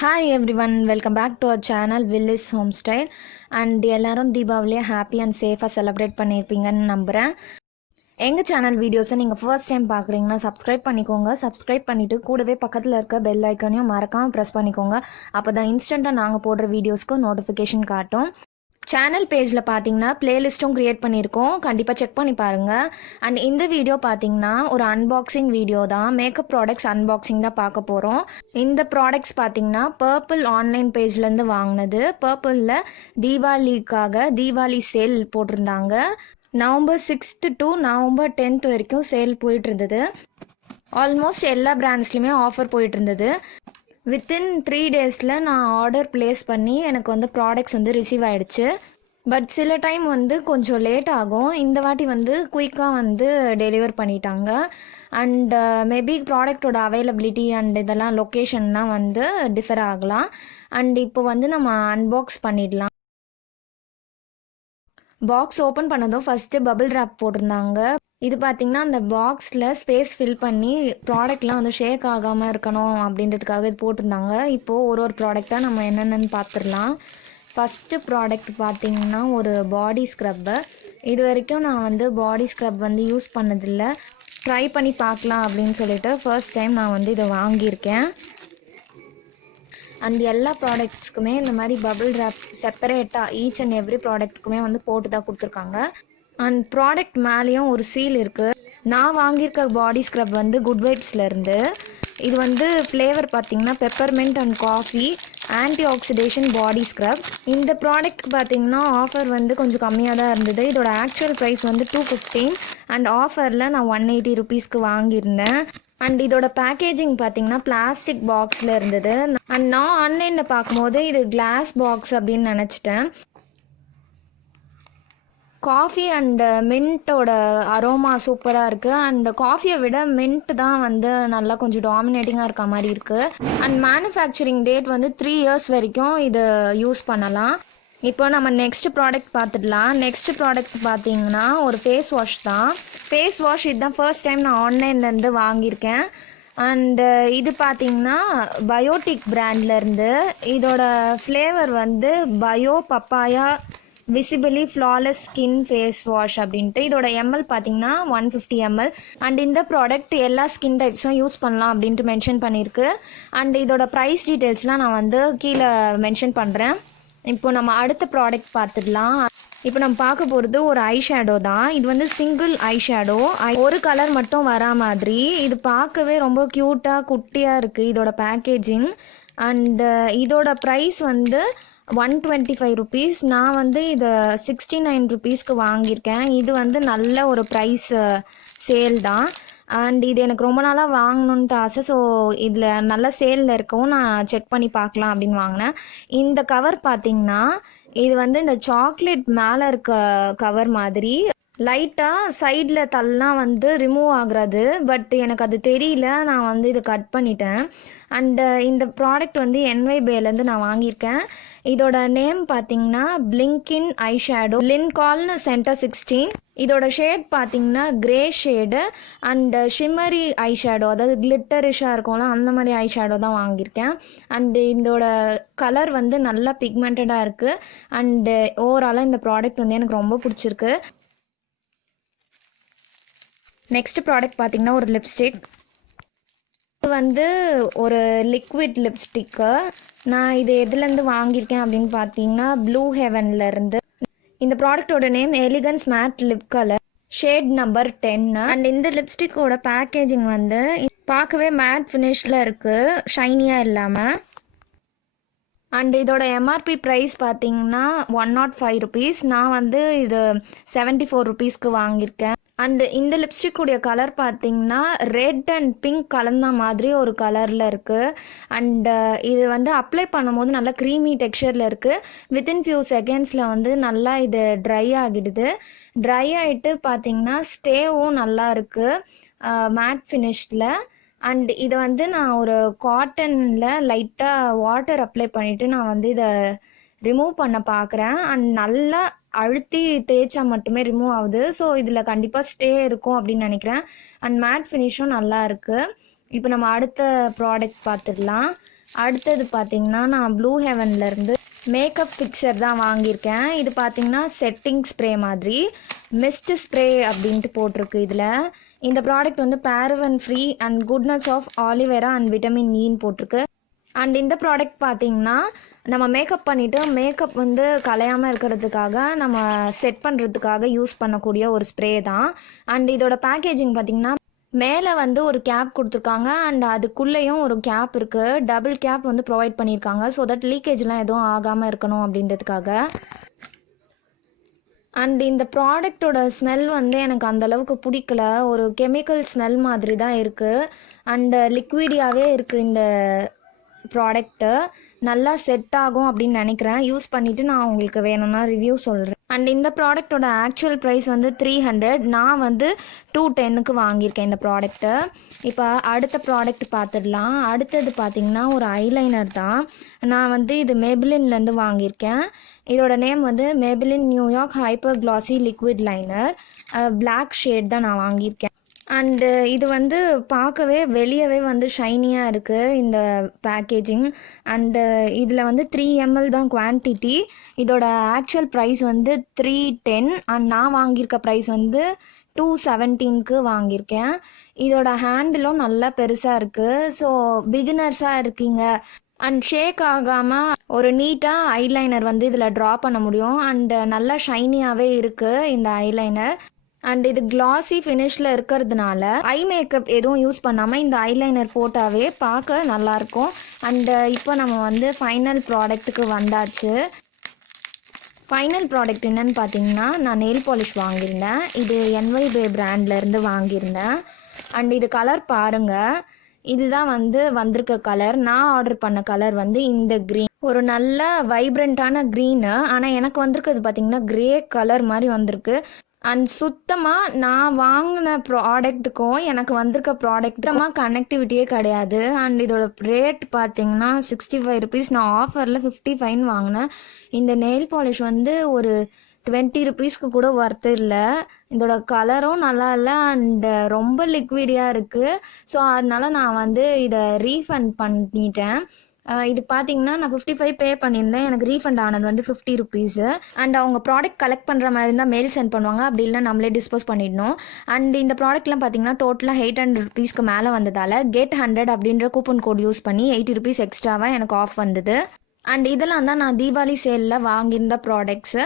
Hi everyone, welcome back to our channel Willis Homestyle and எல்லாரும் தீபாவளியை happy and சேஃபாக celebrate பண்ணியிருப்பீங்கன்னு நம்புகிறேன். எங்கள் சேனல் வீடியோஸை நீங்கள் ஃபர்ஸ்ட் டைம் பார்க்குறீங்கன்னா சப்ஸ்கிரைப் பண்ணிக்கோங்க. சப்ஸ்கிரைப் பண்ணிவிட்டு கூடவே பக்கத்தில் இருக்க பெல் ஐக்கானையும் மறக்காமல் ப்ரெஸ் பண்ணிக்கோங்க. அப்போ தான் இன்ஸ்டண்ட்டாக நாங்கள் போடுற வீடியோஸ்க்கு நோட்டிஃபிகேஷன் காட்டும். சேனல் பேஜில் பார்த்தீங்கன்னா பிளேலிஸ்ட்டும் க்ரியேட் பண்ணியிருக்கோம், கண்டிப்பாக செக் பண்ணி பாருங்கள். அண்ட் இந்த வீடியோ பார்த்தீங்கன்னா ஒரு அன்பாக்சிங் வீடியோ தான், மேக்கப் ப்ராடக்ட்ஸ் அன்பாக்சிங் தான் பார்க்க போகிறோம். இந்த ப்ராடக்ட்ஸ் பார்த்தீங்கன்னா பர்பிள் ஆன்லைன் பேஜ்லேருந்து வாங்கினது. பர்பிளில் தீபாவளி சேல் போட்டிருந்தாங்க. November 6th to November 10th வரைக்கும் சேல் போயிட்டு இருந்தது. ஆல்மோஸ்ட் எல்லா பிராண்ட்ஸ்லையுமே ஆஃபர் போயிட்டு இருந்தது. வித்தின் 3 daysல நான் ஆர்டர் ப்ளேஸ் பண்ணி எனக்கு வந்து ப்ராடக்ட்ஸ் வந்து ரிசீவ் ஆகிடுச்சு. பட் சில டைம் வந்து கொஞ்சம் லேட் ஆகும். இந்த வாட்டி வந்து குயிக்காக வந்து டெலிவர் பண்ணிட்டாங்க. அண்ட் மேபி ப்ராடக்டோட அவைலபிலிட்டி அண்ட் இதெல்லாம் லொக்கேஷன்லாம் வந்து டிஃபர் ஆகலாம். அண்ட் இப்போ வந்து நம்ம அன்பாக்ஸ் பண்ணிடலாம். பாக்ஸ் ஓப்பன் பண்ணதும் ஃபஸ்ட்டு பபிள் ரேப் போட்டிருந்தாங்க. இது பார்த்திங்கன்னா அந்த பாக்ஸில் ஸ்பேஸ் ஃபில் பண்ணி ப்ராடக்ட்லாம் வந்து ஷேக் ஆகாமல் இருக்கணும் அப்படின்றதுக்காக இது போட்டிருந்தாங்க. இப்போது ஒரு ப்ராடக்டாக நம்ம என்னென்னு பார்த்துடலாம். ஃபஸ்ட்டு ப்ராடக்ட் பார்த்திங்கன்னா ஒரு பாடி ஸ்க்ரப்பு. இது வரைக்கும் நான் வந்து பாடி ஸ்க்ரப் வந்து யூஸ் பண்ணதில்லை, ட்ரை பண்ணி பார்க்கலாம் அப்படின்னு சொல்லிட்டு ஃபர்ஸ்ட் டைம் நான் வந்து இதை வாங்கியிருக்கேன். அண்ட் எல்லா ப்ராடக்ட்ஸ்க்குமே இந்த மாதிரி பபிள் ரேப் செப்பரேட்டாக ஈச் அண்ட் எவ்ரி ப்ராடக்ட்டுக்குமே வந்து போட்டு தான் கொடுத்துருக்காங்க. அண்ட் ப்ராடக்ட் மேலேயும் ஒரு சீல் இருக்குது. நான் வாங்கியிருக்க பாடி ஸ்க்ரப் வந்து குட் வைப்ஸ்லேருந்து. இது வந்து ஃப்ளேவர் பார்த்திங்கன்னா peppermint and coffee anti oxidation body scrub. இந்த ப்ராடக்ட் பார்த்திங்கன்னா ஆஃபர் வந்து கொஞ்சம் கம்மியாக தான் இருந்தது. இதோட ஆக்சுவல் ப்ரைஸ் வந்து 215 அண்ட் ஆஃபரில் நான் 180 rupeesக்கு வாங்கியிருந்தேன். அண்ட் இதோட பேக்கேஜிங் பார்த்திங்கன்னா பிளாஸ்டிக் பாக்ஸில் இருந்தது. அண்ட் நான் ஆன்லைனில் பார்க்கும்போது இது கிளாஸ் பாக்ஸ் அப்படின்னு நினச்சிட்டேன். காஃபி அண்ட் மின்ட்டோட அரோமா சூப்பராக இருக்குது. அண்ட் காஃபியை விட மின்ட் தான் வந்து நல்லா கொஞ்சம் டாமினேட்டிங்காக இருக்க மாதிரி இருக்குது. அண்ட் மேனுஃபேக்சரிங் டேட் வந்து 3 years வரைக்கும் இது யூஸ் பண்ணலாம். இப்போ நம்ம நெக்ஸ்ட் ப்ராடக்ட் பார்த்துடலாம். நெக்ஸ்ட் ப்ராடக்ட் பார்த்தீங்கன்னா ஒரு ஃபேஸ் வாஷ் தான். ஃபேஸ் வாஷ் இதுதான் ஃபர்ஸ்ட் டைம் நான் ஆன்லைன்லேருந்து வாங்கியிருக்கேன். அண்டு இது பார்த்திங்கன்னா பயோட்டிக் பிராண்ட்லேருந்து. இதோட ஃப்ளேவர் வந்து bio papaya visibly flawless skin face wash அப்படின்ட்டு. இதோட எம்எல் பார்த்திங்கன்னா 150 ml. அண்ட் இந்த ப்ராடக்ட் எல்லா ஸ்கின் டைப்ஸும் யூஸ் பண்ணலாம் அப்படின்ட்டு மென்ஷன் பண்ணியிருக்கு. அண்ட் இதோட ப்ரைஸ் டீட்டெயில்ஸ்லாம் நான் வந்து கீழே மென்ஷன் பண்ணுறேன். இப்போ நம்ம அடுத்த ப்ராடக்ட் பார்த்துடலாம். இப்போ நம்ம பார்க்க போகிறது ஒரு ஐ ஷேடோ தான். இது வந்து சிங்கிள் ஐ ஷேடோ, ஒரு கலர் மட்டும் வரா மாதிரி. இது பார்க்கவே ரொம்ப க்யூட்டாக குட்டியாக இருக்குது இதோட பேக்கேஜிங். அண்டு இதோட ப்ரைஸ் வந்து 125 rupees. நான் வந்து இதை 69 rupeesக்கு வாங்கியிருக்கேன். இது வந்து நல்ல ஒரு ப்ரைஸ் சேல் தான். அண்ட் இது எனக்கு ரொம்ப நாளாக வாங்கணுன்ட்டு ஆசை. ஸோ இதில் நல்ல சேலில் இருக்கவும் நான் செக் பண்ணி பார்க்கலாம் அப்படின்னு வாங்கினேன். இந்த கவர் பார்த்திங்கன்னா இது வந்து இந்த சாக்லேட் மேலே இருக்க கவர் மாதிரி லைட்டாக சைடில் தள்ளலாம் வந்து ரிமூவ் ஆகுறது. பட் எனக்கு அது தெரியல, நான் வந்து இதை கட் பண்ணிட்டேன். அண்டு இந்த ப்ராடக்ட் வந்து NYBேலேருந்து நான் வாங்கியிருக்கேன். இதோட நேம் பார்த்திங்கன்னா பிளிங்கின் ஐ ஷேடோ லின்கால்னு சென்டர் 16. இதோட ஷேட் பார்த்திங்கன்னா grey shade and shimmery eye shadow, அதாவது கிளிட்டரிஷாக இருக்கும்ல அந்த மாதிரி ஐ ஷேடோ தான் வாங்கியிருக்கேன். அண்டு இதோட கலர் வந்து நல்லா பிக்மெண்டடாக இருக்குது. அண்டு ஓவராலாக இந்த ப்ராடக்ட் வந்து எனக்கு ரொம்ப பிடிச்சிருக்கு. நெக்ஸ்ட் ப்ராடக்ட் பார்த்திங்கன்னா ஒரு லிப்ஸ்டிக். இது வந்து ஒரு லிக்விட் லிப்ஸ்டிக்கு. நான் இது எதுலேருந்து வாங்கியிருக்கேன் அப்படின்னு பார்த்தீங்கன்னா ப்ளூ ஹெவன்லேருந்து. இந்த ப்ராடக்டோட name elegance matte lip colour, shade number 10. And இந்த லிப்ஸ்டிக்கோட பேக்கேஜிங் வந்து பார்க்கவே மேட் ஃபினிஷில் இருக்குது, ஷைனியாக இல்லாமல். அண்ட் இதோட எம்ஆர்பி ப்ரைஸ் பார்த்தீங்கன்னா 105 rupees. நான் வந்து இது 74 rupeesக்கு வாங்கியிருக்கேன். அண்டு இந்த லிப்ஸ்டிக்குடைய கலர் பார்த்திங்கன்னா ரெட் அண்ட் பிங்க் கலந்த மாதிரி ஒரு கலரில் இருக்குது. அண்டு இது வந்து அப்ளை பண்ணும்போது நல்லா க்ரீமி டெக்ஸ்சரில் இருக்குது. வித்தின் ஃபியூ செகண்ட்ஸில் வந்து நல்லா இது ட்ரை ஆகிடுது. ட்ரை ஆகிட்டு பார்த்திங்கன்னா ஸ்டேவும் நல்லா இருக்குது மேட் ஃபினிஷில். அண்ட் இதை வந்து நான் ஒரு காட்டனில் லைட்டாக வாட்டர் அப்ளை பண்ணிவிட்டு நான் வந்து இதை ரிமூவ் பண்ண பார்க்குறேன். அண்ட் நல்லா அழுத்தி தேய்ச்சா மட்டுமே ரிமூவ் ஆகுது. ஸோ இதில் கண்டிப்பாக ஸ்டே இருக்கும் அப்படின்னு நினைக்கிறேன். அண்ட் மேட் ஃபினிஷும் நல்லா இருக்குது. இப்போ நம்ம அடுத்த ப்ராடக்ட் பார்த்துடலாம். அடுத்தது பார்த்திங்கன்னா நான் ப்ளூ ஹெவன்லேருந்து மேக்கப் ஃபிக்சர் தான் வாங்கியிருக்கேன். இது பார்த்திங்கன்னா செட்டிங் ஸ்ப்ரே மாதிரி மிஸ்ட் ஸ்ப்ரே அப்படின்ட்டு போட்டிருக்கு. இதில் இந்த ப்ராடக்ட் வந்து paraben free and goodness of aloe vera and vitamin ஈன்னு போட்டிருக்கு. அண்ட் இந்த ப்ராடக்ட் பார்த்திங்கன்னா நம்ம மேக்கப் பண்ணிவிட்டு மேக்கப் வந்து கலையாமல் இருக்கிறதுக்காக நம்ம செட் பண்ணுறதுக்காக யூஸ் பண்ணக்கூடிய ஒரு ஸ்ப்ரே தான். அண்ட் இதோட பேக்கேஜிங் பார்த்திங்கன்னா மேலே வந்து ஒரு கேப் கொடுத்துருக்காங்க அண்ட் அதுக்குள்ளேயும் ஒரு கேப் இருக்குது. டபுள் கேப் வந்து ப்ரொவைட் பண்ணியிருக்காங்க ஸோ தட் லீக்கேஜ்லாம் எதுவும் ஆகாமல் இருக்கணும் அப்படின்றதுக்காக. அண்ட் இந்த ப்ராடக்டோட ஸ்மெல் வந்து எனக்கு அந்தளவுக்கு பிடிக்கல. ஒரு கெமிக்கல் ஸ்மெல் மாதிரி தான் இருக்குது அண்டு லிக்விடியாகவே இருக்குது. இந்த ப்ராடக்ட்டு நல்லா செட் ஆகும் அப்படின்னு நினைக்கிறேன். யூஸ் பண்ணிவிட்டு நான் உங்களுக்கு வேணும்னா ரிவ்யூ சொல்கிறேன். அண்ட் இந்த ப்ராடக்டோட ஆக்சுவல் ப்ரைஸ் வந்து 300. நான் வந்து 210க்கு வாங்கியிருக்கேன் இந்த ப்ராடக்ட்டு. இப்போ அடுத்த ப்ராடக்ட் பார்த்துடலாம். அடுத்தது பார்த்திங்கன்னா ஒரு ஐலைனர் தான். நான் வந்து இது மேபிலின்லேருந்து வாங்கியிருக்கேன். இதோட நேம் வந்து மேபிலின் New York hyper கிளாசி liquid liner. Black shade தான் நான் வாங்கியிருக்கேன். அண்டு இது வந்து பார்க்கவே வெளியவே வந்து ஷைனியாக இருக்குது இந்த பேக்கேஜிங். அண்டு இதில் வந்து 3 ml தான் குவான்டிட்டி. இதோட ஆக்சுவல் ப்ரைஸ் வந்து 310 அண்ட் நான் வாங்கியிருக்க ப்ரைஸ் வந்து 217க்கு வாங்கியிருக்கேன். இதோட ஹேண்டிலும் நல்லா பெருசாக இருக்குது. ஸோ பிகினர்ஸாக இருக்கீங்க அண்ட் ஷேக் ஆகாமல் ஒரு நீட்டாக ஐலைனர் வந்து இதில் ட்ரா பண்ண முடியும். அண்டு நல்லா ஷைனியாகவே இருக்குது இந்த ஐலைனர். அண்ட் இது கிளாஸி ஃபினிஷில் இருக்கிறதுனால ஐ மேக்கப் எதுவும் யூஸ் பண்ணாமல் இந்த ஐலைனர் போட்டாவே பார்க்க நல்லாயிருக்கும். அண்டு இப்போ நம்ம வந்து ஃபைனல் ப்ராடக்ட்டுக்கு வந்தாச்சு. ஃபைனல் ப்ராடக்ட் என்னென்னு பார்த்தீங்கன்னா நான் நெயில் பாலிஷ் வாங்கியிருந்தேன். இது NYBay பிராண்ட்லேருந்து வாங்கியிருந்தேன். அண்ட் இது கலர் பாருங்கள். இதுதான் வந்து வந்திருக்க கலர். நான் ஆர்டர் பண்ண கலர் வந்து இந்த க்ரீன், ஒரு நல்ல வைப்ரண்ட்டான க்ரீனு. ஆனால் எனக்கு வந்திருக்கிறது பார்த்திங்கன்னா க்ரே கலர் மாதிரி வந்திருக்கு. அண்ட் சுத்தமாக நான் வாங்கின ப்ராடக்ட்டுக்கும் எனக்கு வந்திருக்க ப்ராடக்ட்டுமாக கனெக்டிவிட்டியே கிடையாது. அண்ட் இதோட ரேட் பார்த்திங்கன்னா 65 rupees. நான் ஆஃபரில் 55 வாங்கினேன். இந்த நெயில் பாலிஷ் வந்து ஒரு 20 rupeesக்கு கூட ஒர்த்து இல்லை. இதோட கலரும் நல்லா இல்லை அண்டு ரொம்ப லிக்விடியாக இருக்குது. ஸோ அதனால நான் வந்து இதை ரீஃபண்ட் பண்ணிட்டேன். இது பார்த்தீங்கன்னா நான் 55 பே பண்ணியிருந்தேன். எனக்கு ரீஃபண்ட் ஆனது வந்து 50 rupees. அண்ட் அவங்க ப்ராடக்ட் கலெக்ட் பண்ணுற மாதிரி இருந்தால் மெயில் சென்ட் பண்ணுவாங்க. அப்படி இல்லை நம்மளே டிஸ்போஸ் பண்ணிடணும். அண்ட் இந்த ப்ராடக்ட்லாம் பார்த்தீங்கன்னா டோட்டலாக 800 rupeesக்கு மேலே வந்ததால் get 100 அப்படின்ற கூப்பன் கோட் யூஸ் பண்ணி 80 rupees எக்ஸ்ட்ராவாக எனக்கு ஆஃப் வந்தது. அண்ட் இதெல்லாம் தான் நான் தீபாவளி சேலில் வாங்கியிருந்த ப்ராடக்ட்ஸு.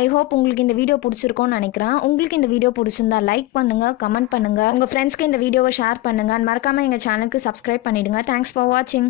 ஐ ஹோப் உங்களுக்கு இந்த வீடியோ பிடிச்சிருக்கோன்னு நினைக்கிறேன். உங்களுக்கு இந்த வீடியோ பிடிச்சிருந்தா லைக் பண்ணுங்கள், கமெண்ட் பண்ணுங்கள், உங்கள் ஃப்ரெண்ட்ஸ்க்கு இந்த வீடியோவை ஷேர் பண்ணுங்கள். அண்ட் மறக்காமல் எங்கள் சேனலுக்கு சப்ஸ்கிரைப் பண்ணிவிடுங்க. தேங்க்ஸ் ஃபார் வாட்சிங்.